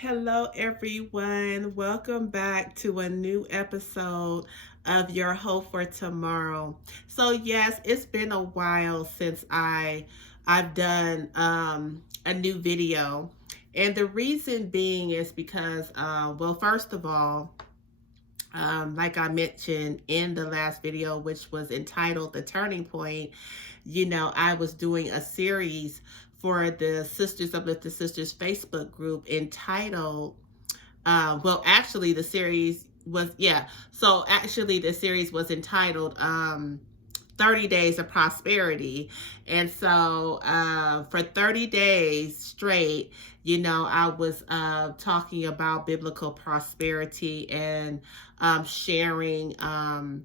Hello, everyone. Welcome back to a new episode of Your Hope for Tomorrow. So, yes, it's been a while since I've done a new video, and the reason being is because, well, first of all, like I mentioned in the last video, which was entitled "The Turning Point," I was doing a series for the Sisters Uplift the Sisters Facebook group entitled, well, actually, the series was, yeah. So actually, the series was entitled 30 Days of Prosperity. And so for 30 days straight, I was talking about biblical prosperity and sharing, the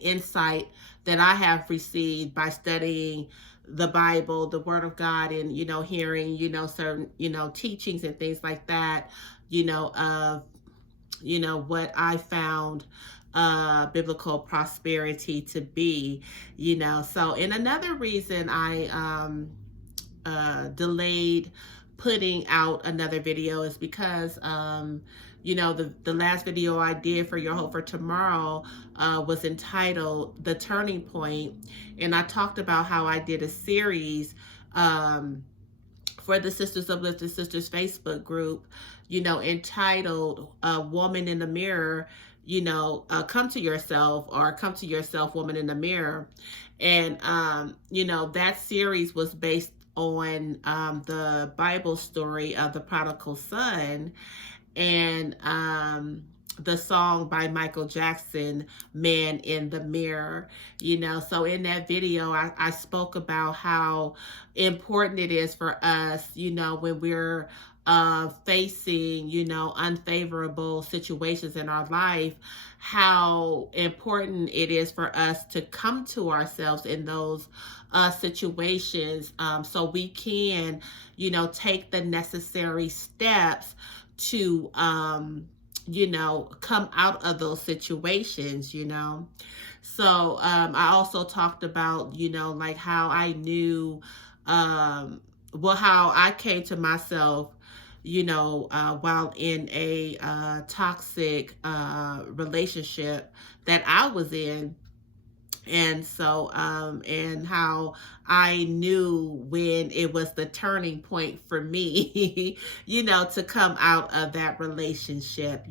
insight that I have received by studying the Bible, the Word of God, and, hearing, certain, teachings and things like that, of what I found biblical prosperity to be, So, and another reason I delayed putting out another video is because, the last video I did for Your Hope for Tomorrow was entitled The Turning Point. And I talked about how I did a series for the Sisters Uplifted Sisters Facebook group, entitled Woman in the Mirror, come to yourself, or come to yourself, woman in the mirror. And, that series was based on the Bible story of the prodigal son, and the song by Michael Jackson, Man in the Mirror. So in that video, I spoke about how important it is for us, when we're facing, unfavorable situations in our life, how important it is for us to come to ourselves in those situations, so we can, take the necessary steps to come out of those situations. So I also talked about, like how I knew, how I came to myself, while in a toxic relationship that I was in. And so, and how I knew when it was the turning point for me, to come out of that relationship.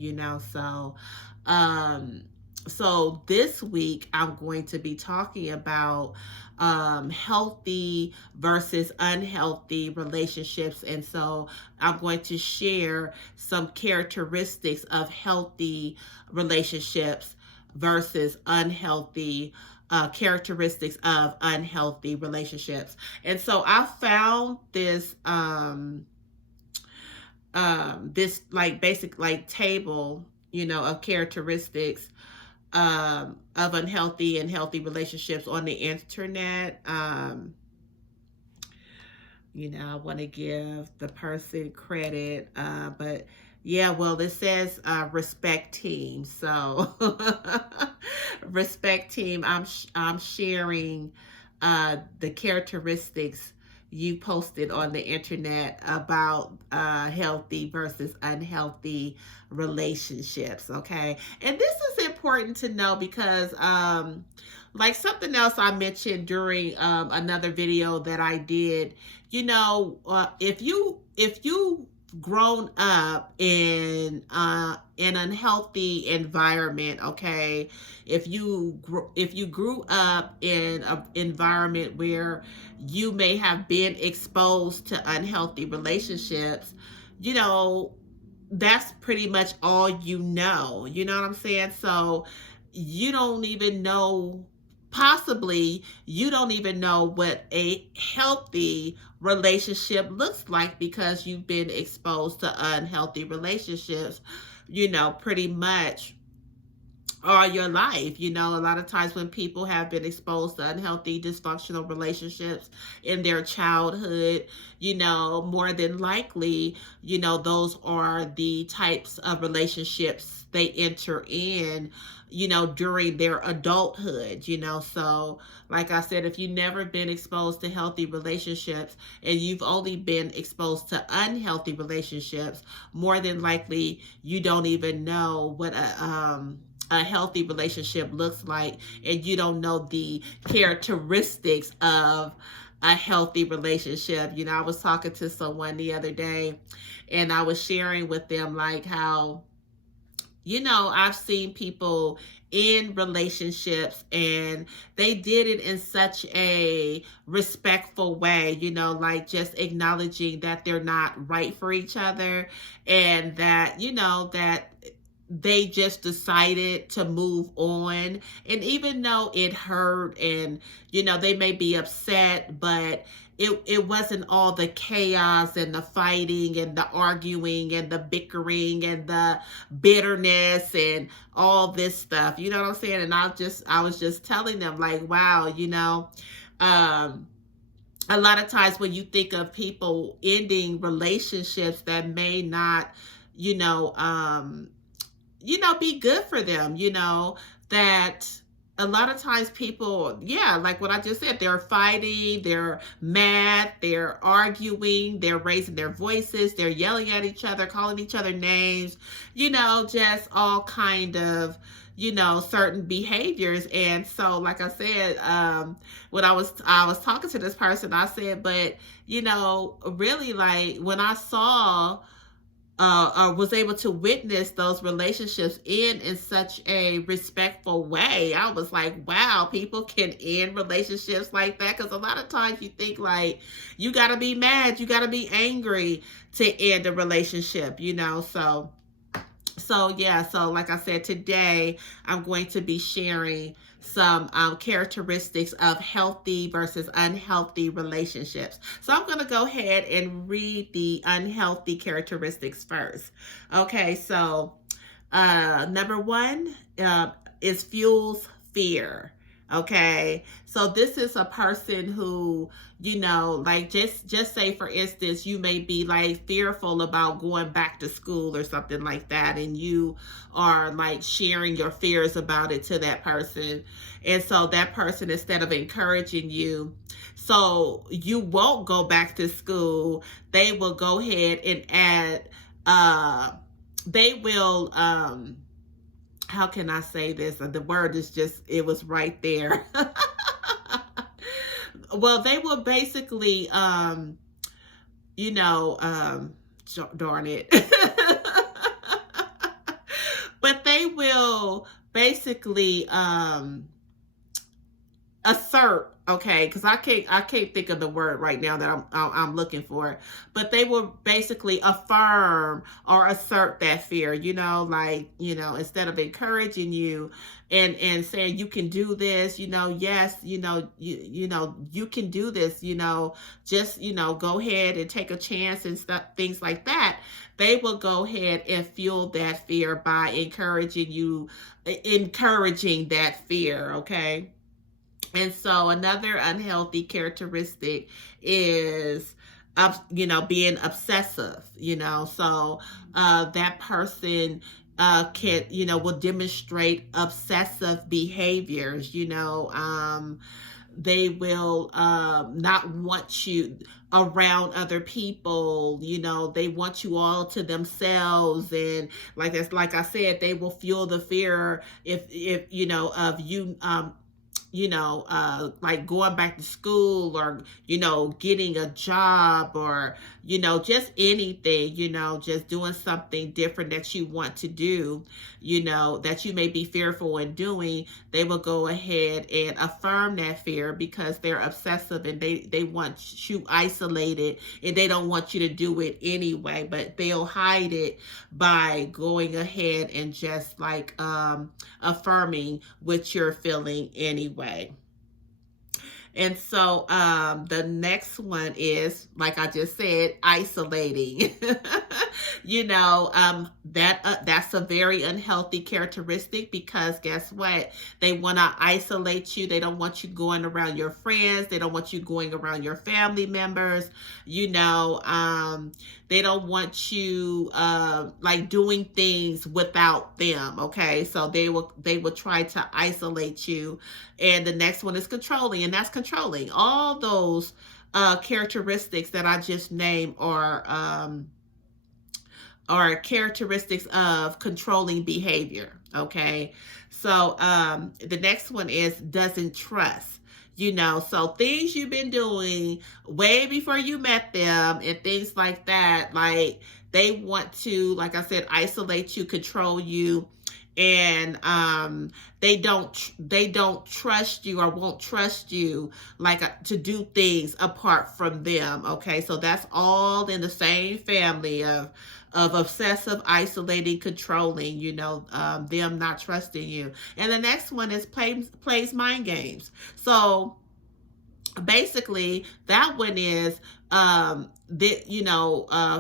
Um, so this week I'm going to be talking about healthy versus unhealthy relationships. And so I'm going to share some characteristics of healthy relationships versus unhealthy characteristics of unhealthy relationships. And so I found this like basic like table, of characteristics of unhealthy and healthy relationships on the internet. I want to give the person credit, but yeah, well, it says respect team. So respect team, I'm sharing the characteristics you posted on the internet about healthy versus unhealthy relationships. Okay, and this is important to know because like something else I mentioned during another video that I did, if you grown up in an unhealthy environment, okay, if you grew up in an environment where you may have been exposed to unhealthy relationships, that's pretty much all you know what I'm saying? So you don't even know, possibly you don't even know what a healthy relationship looks like because you've been exposed to unhealthy relationships, pretty much all your life. You know, a lot of times when people have been exposed to unhealthy, dysfunctional relationships in their childhood, you know, more than likely, you know, those are the types of relationships they enter in, you know, during their adulthood, you know. So, like I said, if you've never been exposed to healthy relationships and you've only been exposed to unhealthy relationships, more than likely you don't even know what a healthy relationship looks like, and you don't know the characteristics of a healthy relationship. You know, I was talking to someone the other day and I was sharing with them like how, you know, I've seen people in relationships and they did it in such a respectful way, you know, like just acknowledging that they're not right for each other, and that, you know, that they just decided to move on. And even though it hurt and, you know, they may be upset, but it wasn't all the chaos and the fighting and the arguing and the bickering and the bitterness and all this stuff. You know what I'm saying? And I was just telling them like, wow, you know, um, a lot of times when you think of people ending relationships that may not, you know, you know, be good for them, you know, that a lot of times people, yeah, like what I just said, they're fighting, they're mad, they're arguing, they're raising their voices, they're yelling at each other, calling each other names, you know, just all kind of, you know, certain behaviors. And so, like I said, when I was talking to this person, I said, but, you know, really, like when I saw was able to witness those relationships end in such a respectful way, I was like, wow, people can end relationships like that. Because a lot of times you think like you got to be mad, you got to be angry to end a relationship, you know. So yeah, so like I said, today I'm going to be sharing some characteristics of healthy versus unhealthy relationships. So I'm going to go ahead and read the unhealthy characteristics first. Okay, so number one is fuels fear. Okay, so this is a person who, you know, like just say for instance, you may be like fearful about going back to school or something like that, and you are like sharing your fears about it to that person, and so that person, instead of encouraging you so you won't go back to school, they will go ahead and add they will how can I say this? The word is just, it was right there. Well, they will basically, you know, darn it. But they will basically assert, okay, because I can't think of the word right now that I'm looking for, but they will basically affirm or assert that fear, you know, like, you know, instead of encouraging you and saying you can do this, you know, yes, you know, you know, you can do this, you know, just, you know, go ahead and take a chance and stuff, things like that. They will go ahead and fuel that fear by encouraging that fear, okay? And so another unhealthy characteristic is, you know, being obsessive, you know. So that person can, you know, will demonstrate obsessive behaviors, you know. They will not want you around other people, you know. They want you all to themselves, and like I said, they will fuel the fear if you know, of you you know, like going back to school, or, you know, getting a job, or, you know, just anything, you know, just doing something different that you want to do, you know, that you may be fearful in doing. They will go ahead and affirm that fear because they're obsessive, and they want you isolated, and they don't want you to do it anyway, but they'll hide it by going ahead and just affirming what you're feeling anyway. And so the next one is, like I just said, isolating. That's a very unhealthy characteristic, because guess what? They want to isolate you. They don't want you going around your friends. They don't want you going around your family members. You know, they don't want you like doing things without them. Okay, so they will try to isolate you. And the next one is controlling, and that's controlling. All those characteristics that I just named are characteristics of controlling behavior. Okay, so the next one is doesn't trust. So things you've been doing way before you met them and things like that, like they want to, like I said, isolate you, control you, and they don't trust you or won't trust you, like to do things apart from them. Okay, so that's all in the same family of obsessive, isolating, controlling, them not trusting you. And the next one is plays mind games. So basically that one is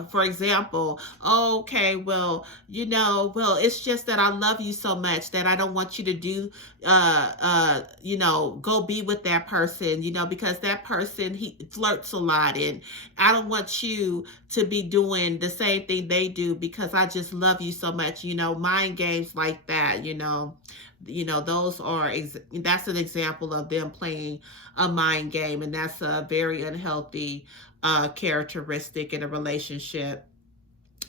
for example, okay, well, it's just that I love you so much that I don't want you to do go be with that person, because that person, he flirts a lot, and I don't want you to be doing the same thing they do because I just love you so much. Mind games like that. That's an example of them playing a mind game, and that's a very unhealthy characteristic in a relationship.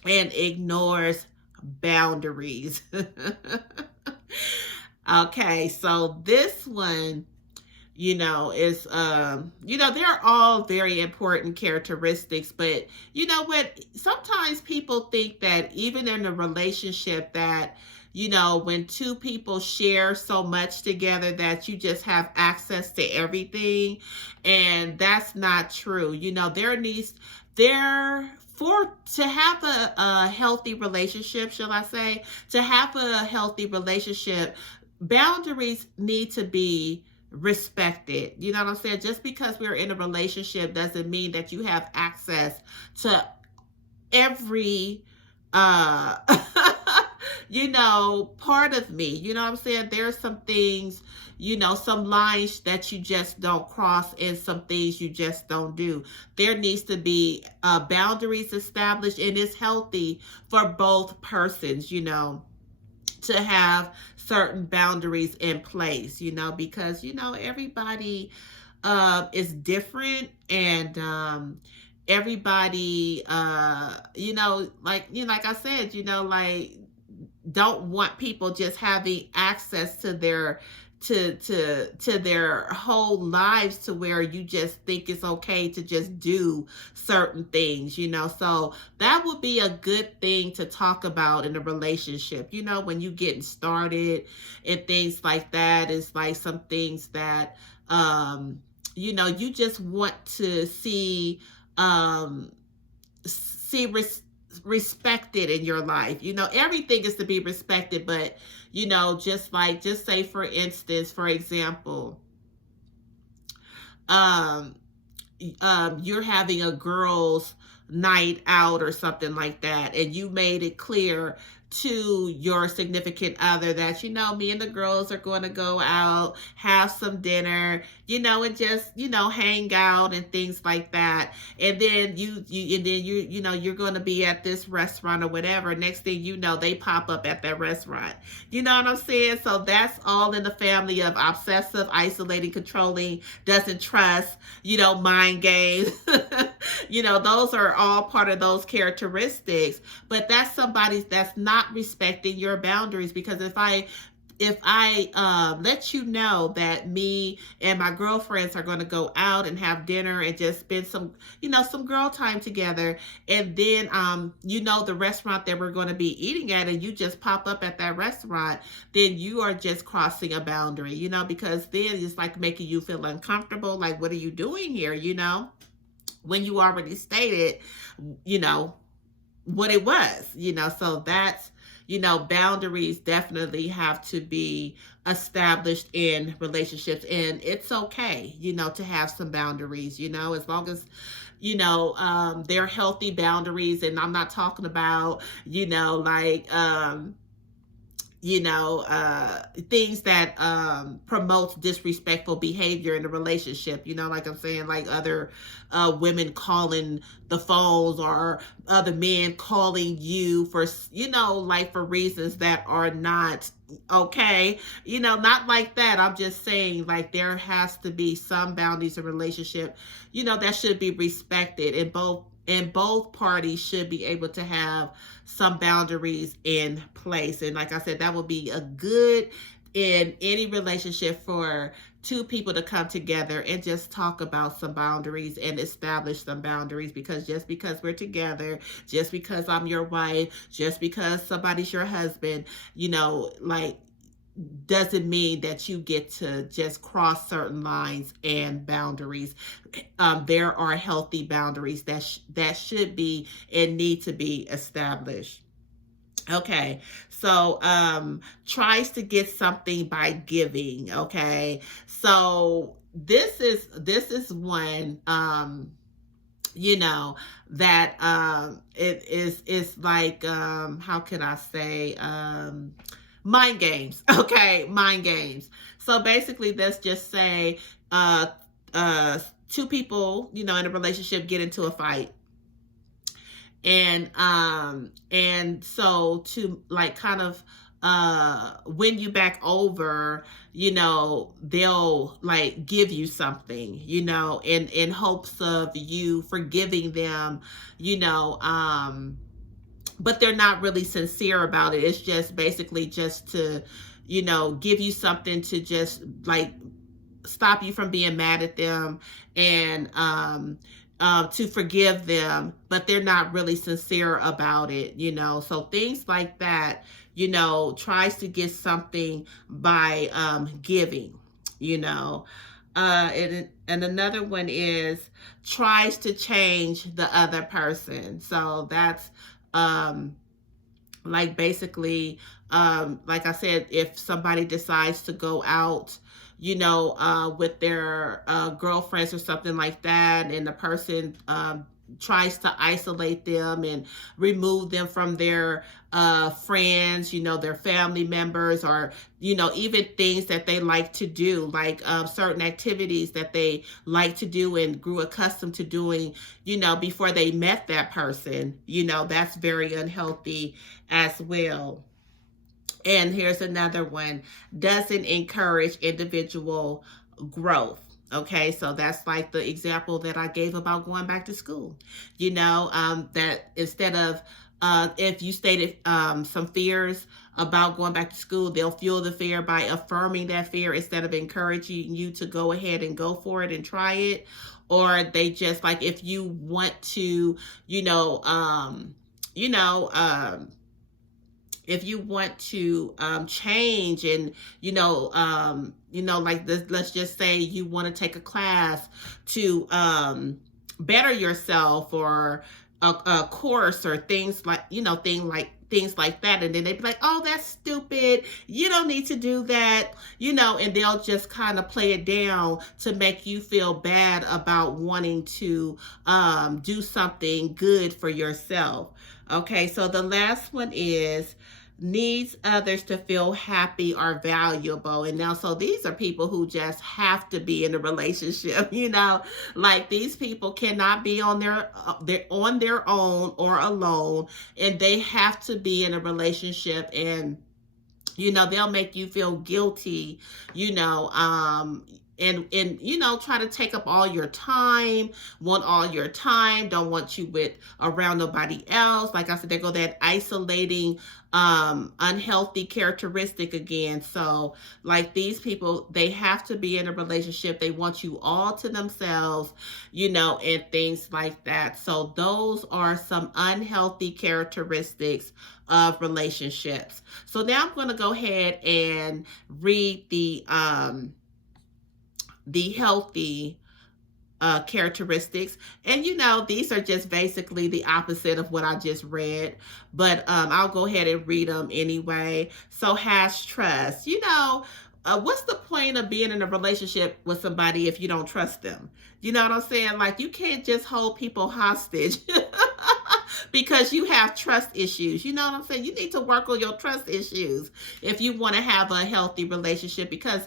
And ignores boundaries. Okay, so this one, is they're all very important characteristics, but you know what, sometimes people think that even in a relationship that when two people share so much together that you just have access to everything, and that's not true. There for to have a healthy relationship, shall I say, to have a healthy relationship, boundaries need to be respected. You know what I'm saying? Just because we're in a relationship doesn't mean that you have access to every uh part of me. You know what I'm saying? There's some things, some lines that you just don't cross, and some things you just don't do. There needs to be boundaries established, and it's healthy for both persons, to have certain boundaries in place, because everybody is different, and everybody like I said, like don't want people just having access to their to their whole lives, to where you just think it's okay to just do certain things. So that would be a good thing to talk about in a relationship, when you getting started and things like that. Is like some things that you just want to see respected in your life. Everything is to be respected, but just say, for instance, for example, you're having a girls' night out or something like that, and you made it clear to your significant other that me and the girls are going to go out, have some dinner, and just hang out and things like that. And then you're going to be at this restaurant or whatever. Next thing you know, they pop up at that restaurant. You know what I'm saying? So that's all in the family of obsessive, isolating, controlling, doesn't trust, mind games. Those are all part of those characteristics. But that's somebody that's not respecting your boundaries, because if I let you know that me and my girlfriends are going to go out and have dinner and just spend some girl time together, and then the restaurant that we're going to be eating at, and you just pop up at that restaurant, then you are just crossing a boundary, because then it's like making you feel uncomfortable, like, what are you doing here, when you already stated what it was. So that's boundaries definitely have to be established in relationships, and it's okay, to have some boundaries, as long as they're healthy boundaries. And I'm not talking about, like, things that promotes disrespectful behavior in a relationship, like I'm saying, like other women calling the phones, or other men calling you for, like for reasons that are not okay, not like that. I'm just saying, like, there has to be some boundaries in relationship, that should be respected, and both parties should be able to have some boundaries in place. And like I said, that would be a good in any relationship for two people to come together and just talk about some boundaries and establish some boundaries. Because just because we're together, just because I'm your wife, just because somebody's your husband, like, doesn't mean that you get to just cross certain lines and boundaries. There are healthy boundaries that should be and need to be established. Okay, so tries to get something by giving. Okay, so this is one, that it is like, how can I say, mind games. Okay, mind games. So basically, let's just say uh two people, in a relationship, get into a fight. And so, to like kind of win you back over, they'll like give you something, in hopes of you forgiving them, but they're not really sincere about it. It's just basically just to, give you something to just like stop you from being mad at them, and to forgive them, but they're not really sincere about it, So things like that, tries to get something by giving, you know. And another one is tries to change the other person. So that's like basically, like I said, if somebody decides to go out, with their girlfriends or something like that, and the person tries to isolate them and remove them from their friends, their family members, or, even things that they like to do, like certain activities that they like to do and grew accustomed to doing, before they met that person, that's very unhealthy as well. And here's another one: doesn't encourage individual growth. Okay, so that's like the example that I gave about going back to school. That instead of, if you stated some fears about going back to school, they'll fuel the fear by affirming that fear instead of encouraging you to go ahead and go for it and try it. Or they just like, if you want to, you know, um, if you want to change, and like this, let's just say you want to take a class to better yourself, or a course, or things like, things like that, and then they'd be like, oh, that's stupid, you don't need to do that, and they'll just kind of play it down to make you feel bad about wanting to do something good for yourself. Okay, so the last one is needs others to feel happy or valuable. And now, so these are people who just have to be in a relationship, like these people cannot be on they're on their own or alone, and they have to be in a relationship. And they'll make you feel guilty, and try to take up all your time, want all your time, don't want you with around nobody else. Like I said, they go that isolating, unhealthy characteristic again. So like these people, they have to be in a relationship, they want you all to themselves, and things like that. So those are some unhealthy characteristics of relationships. So now I'm going to go ahead and read the healthy characteristics. And these are just basically the opposite of what I just read, but I'll go ahead and read them anyway. So, has trust. What's the point of being in a relationship with somebody if you don't trust them? You know what I'm saying? Like, you can't just hold people hostage because you have trust issues. You know what I'm saying? You need to work on your trust issues if you want to have a healthy relationship, because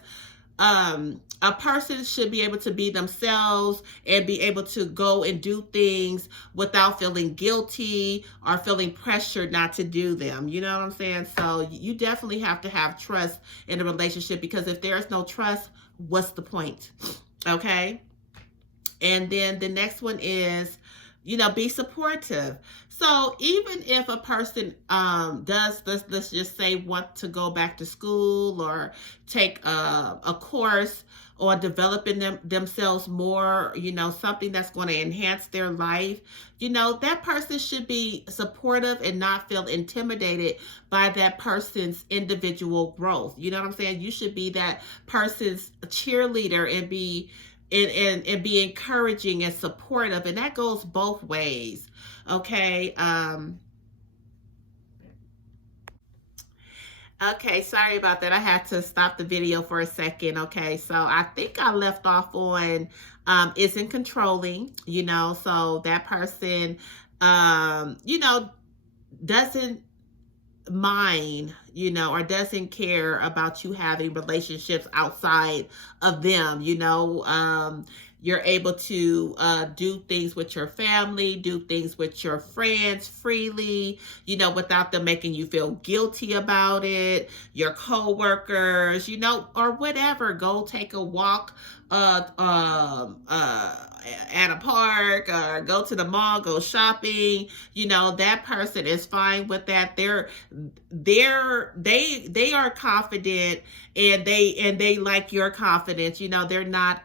a person should be able to be themselves and be able to go and do things without feeling guilty or feeling pressured not to do them. You know what I'm saying? So you definitely have to have trust in a relationship, because if there's no trust, what's the point? Okay. And then the next one is, be supportive. So even if a person does, let's just say, want to go back to school or take a course or developing themselves more, something that's going to enhance their life, that person should be supportive and not feel intimidated by that person's individual growth. You know what I'm saying? You should be that person's cheerleader and be be encouraging and supportive, and that goes both ways. Okay. Okay, sorry about that. I had to stop the video for a second. Okay, so I think I left off on isn't controlling, so that person doesn't mind, or doesn't care about you having relationships outside of them. You're able to do things with your family, do things with your friends freely, without them making you feel guilty about it. Your coworkers, or whatever. Go take a walk at a park, or go to the mall, go shopping. That person is fine with that. They are confident, and they like your confidence. They're not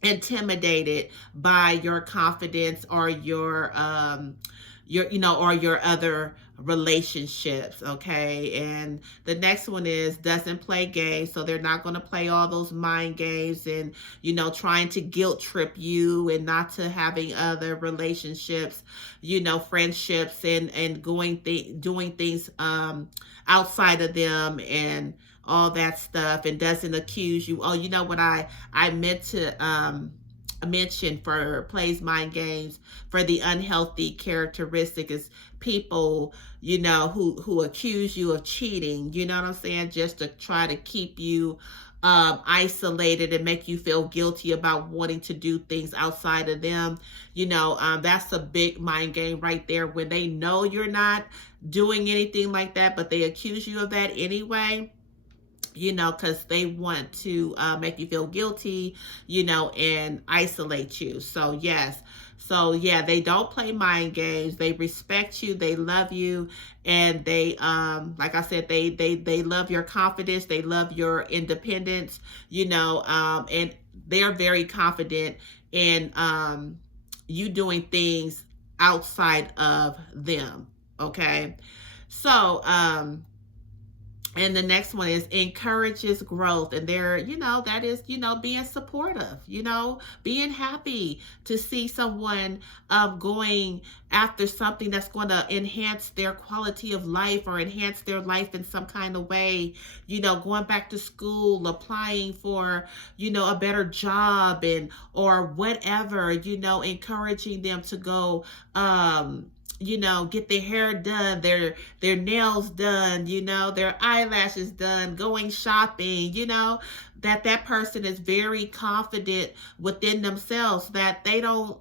intimidated by your confidence or your or your other relationships. Okay. And the next one is doesn't play games. So they're not going to play all those mind games and trying to guilt trip you and not to having other relationships, friendships, and doing things outside of them and all that stuff, and doesn't accuse you. Oh, what I meant to mention for plays mind games, for the unhealthy characteristic, is people who accuse you of cheating. You know what I'm saying? Just to try to keep you isolated and make you feel guilty about wanting to do things outside of them. That's a big mind game right there, when they know you're not doing anything like that, but they accuse you of that anyway, because they want to make you feel guilty, and isolate you. So yes. So yeah, they don't play mind games. They respect you. They love you. And they, like I said, they love your confidence. They love your independence, and they're very confident in you doing things outside of them. Okay. So, and the next one is encourages growth. And they're, that is, being supportive, being happy to see someone going after something that's going to enhance their quality of life or enhance their life in some kind of way, going back to school, applying for, a better job, or whatever, encouraging them to go, get their hair done, their nails done, their eyelashes done, going shopping, that person is very confident within themselves, that they don't,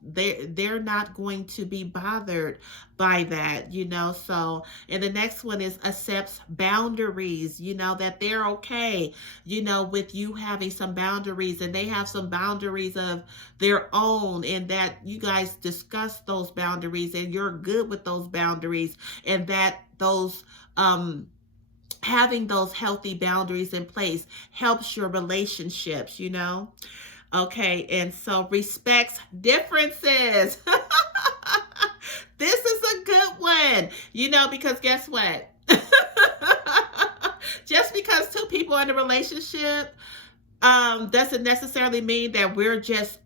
they're not going to be bothered by that, so. And the next one is accepts boundaries, that they're okay, with you having some boundaries, and they have some boundaries of their own, and that you guys discuss those boundaries and you're good with those boundaries, and that those having those healthy boundaries in place helps your relationships, Okay, and so respects differences. This is a good one, because guess what? Just because two people in a relationship doesn't necessarily mean that we're just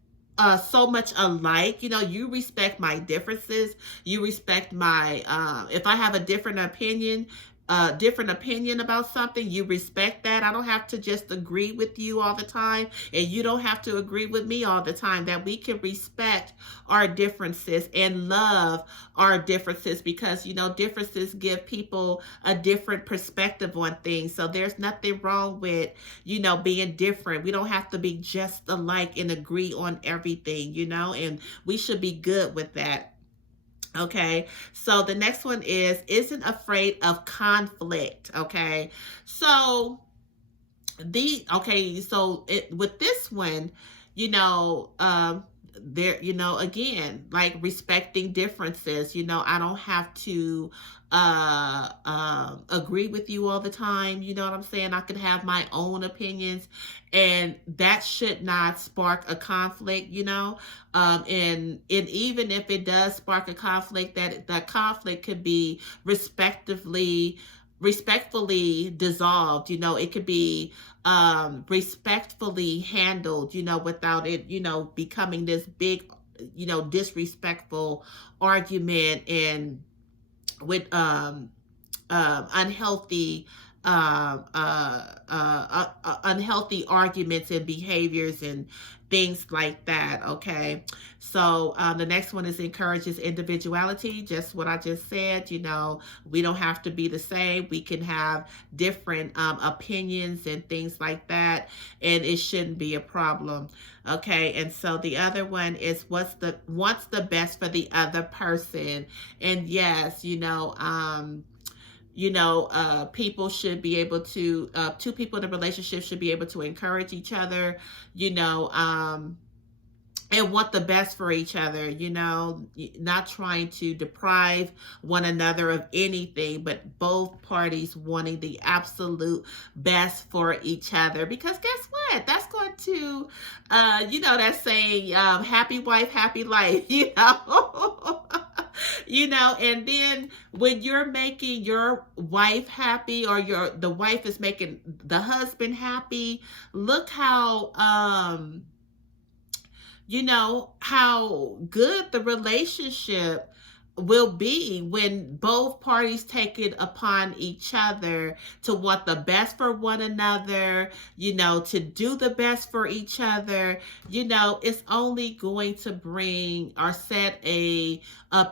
so much alike. You know, you respect my differences. You respect my if I have a different opinion about something, you respect that. I don't have to just agree with you all the time, and you don't have to agree with me all the time. That we can respect our differences and love our differences, because you know differences give people a different perspective on things. So there's nothing wrong with, you know, being different. We don't have to be just alike and agree on everything, you know, and we should be good with that. Okay, so the next one is isn't afraid of conflict. Okay, so with this one, you know, there, you know, again, like respecting differences. You know, I don't have to agree with you all the time. You know what I'm saying? I can have my own opinions, and that should not spark a conflict. You know, and even if it does spark a conflict, that conflict could be respectfully dissolved. You know, it could be respectfully handled, you know, without it, you know, becoming this big, you know, disrespectful argument, and with unhealthy unhealthy arguments and behaviors and things like that. Okay, so the next one is encourages individuality, just what I just said. You know, we don't have to be the same. We can have different opinions and things like that, and it shouldn't be a problem. Okay, and so the other one is what's the best for the other person. And yes, people should be able to, two people in a relationship should be able to encourage each other, you know, and want the best for each other, you know, not trying to deprive one another of anything, but both parties wanting the absolute best for each other. Because guess what? That's going to, that saying, happy wife, happy life, you know. You know, and then when you're making your wife happy, or the wife is making the husband happy, look how how good the relationship will be when both parties take it upon each other to want the best for one another, you know, to do the best for each other. You know, it's only going to bring or set a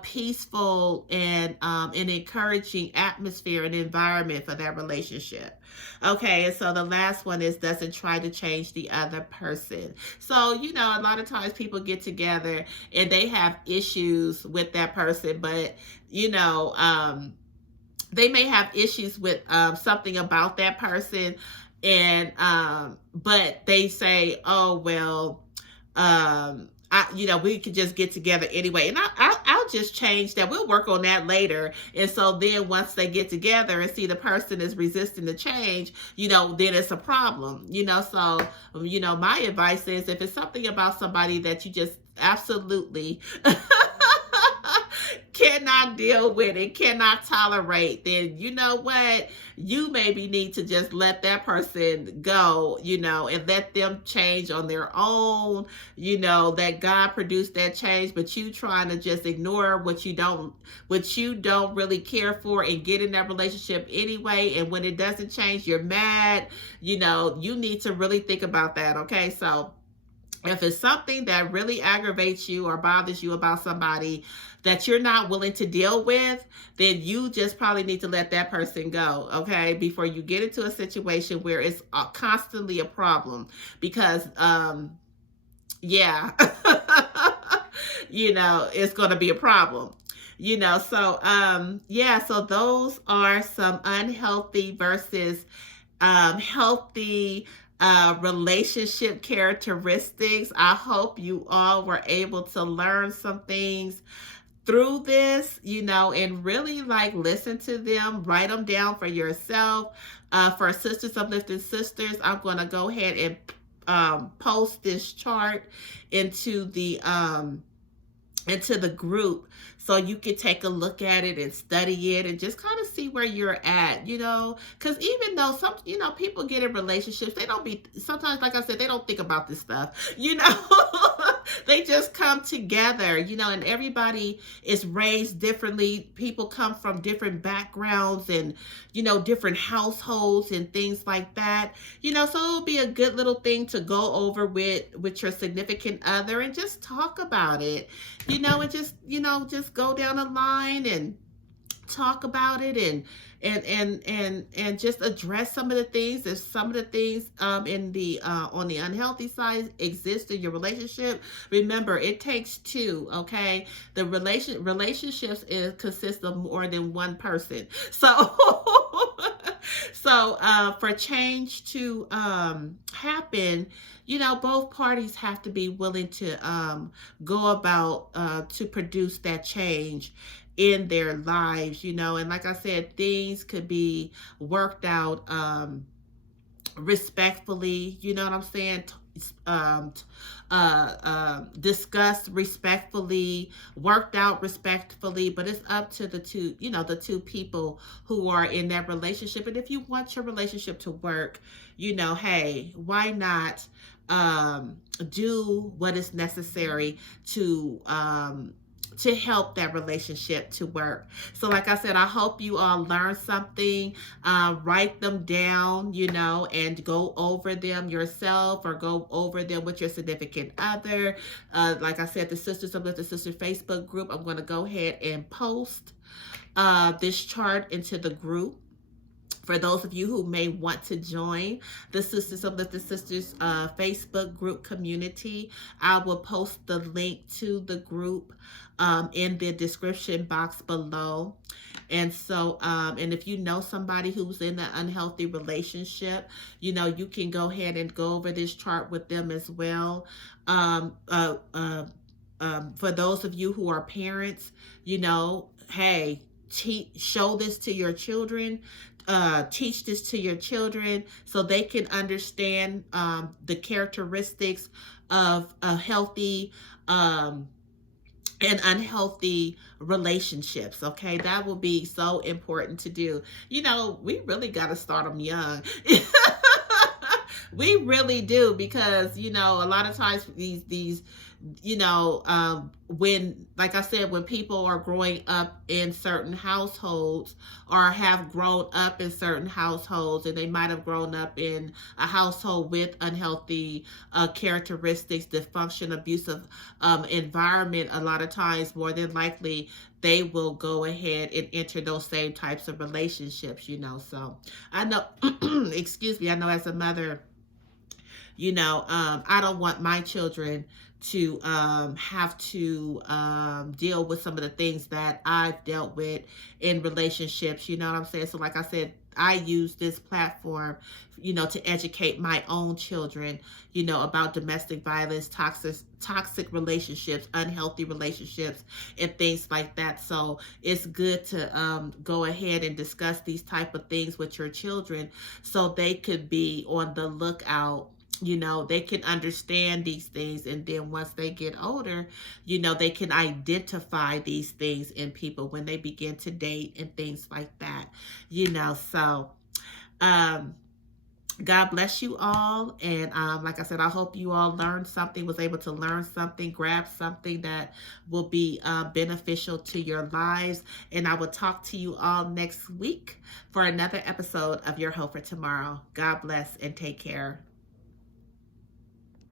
peaceful and an encouraging atmosphere and environment for that relationship. Okay, and so the last one is doesn't try to change the other person. So, you know, a lot of times people get together and they have issues with that person, but, you know, they may have issues with something about that person, and but they say, oh well, we could just get together anyway, and I'll just change that. We'll work on that later. And so then once they get together and see the person is resisting the change, you know, then it's a problem. You know, so my advice is, if it's something about somebody that you just absolutely cannot deal with it, cannot tolerate, then you know what? You maybe need to just let that person go, you know, and let them change on their own, you know, that God produced that change, but you trying to just ignore what you don't really care for, and get in that relationship anyway. And when it doesn't change, you're mad. You know, you need to really think about that. Okay, so if it's something that really aggravates you or bothers you about somebody that you're not willing to deal with, then you just probably need to let that person go, okay? Before you get into a situation where it's constantly a problem. Because, it's going to be a problem. You know, so, so those are some unhealthy versus healthy relationship characteristics. I hope you all were able to learn some things through this, you know, and really like listen to them, write them down for yourself. For Sisters Uplifting Sisters, I'm going to go ahead and post this chart into the into the group so you can take a look at it and study it and just kind of see where you're at, because even though some, people get in relationships, they don't be, sometimes, like I said, they don't think about this stuff, they just come together, and everybody is raised differently. People come from different backgrounds and, different households and things like that, so it'll be a good little thing to go over with your significant other and just talk about it, and just go down the line and talk about it and just address some of the things. If some of the things in the on the unhealthy side exist in your relationship, remember it takes two. Okay, the relationships consist of more than one person. So so for change to happen, both parties have to be willing to go about to produce that change in their lives, and like I said, things could be worked out respectfully, you know what I'm saying? Discussed respectfully, worked out respectfully, but it's up to the two people who are in that relationship. And if you want your relationship to work, hey, why not do what is necessary to help that relationship to work. So like I said, I hope you all learn something. Write them down, and go over them yourself or go over them with your significant other. Like I said, the Sisters of the Sisters Facebook group, I'm going to go ahead and post this chart into the group. For those of you who may want to join the Sisters of the Sisters Facebook group community, I will post the link to the group in the description box below. And so, and if you know somebody who's in an unhealthy relationship, you can go ahead and go over this chart with them as well. For those of you who are parents, hey, show this to your children. Teach this to your children so they can understand the characteristics of a healthy and unhealthy relationships. Okay, that will be so important to do. We really got to start them young. We really do, because a lot of times these when, like I said, when people are growing up in certain households or have grown up in certain households, and they might have grown up in a household with unhealthy characteristics, dysfunction, abusive environment, a lot of times, more than likely, they will go ahead and enter those same types of relationships, so I know, excuse me, I know as a mother, I don't want my children to have to deal with some of the things that I've dealt with in relationships, you know what I'm saying? So like I said, I use this platform, to educate my own children, about domestic violence, toxic relationships, unhealthy relationships, and things like that. So it's good to go ahead and discuss these type of things with your children so they could be on the lookout. They can understand these things, and then once they get older, they can identify these things in people when they begin to date and things like that, so God bless you all. And like I said, I hope you all learned something, was able to learn something, grab something that will be beneficial to your lives. And I will talk to you all next week for another episode of Your Hope for Tomorrow. God bless and take care.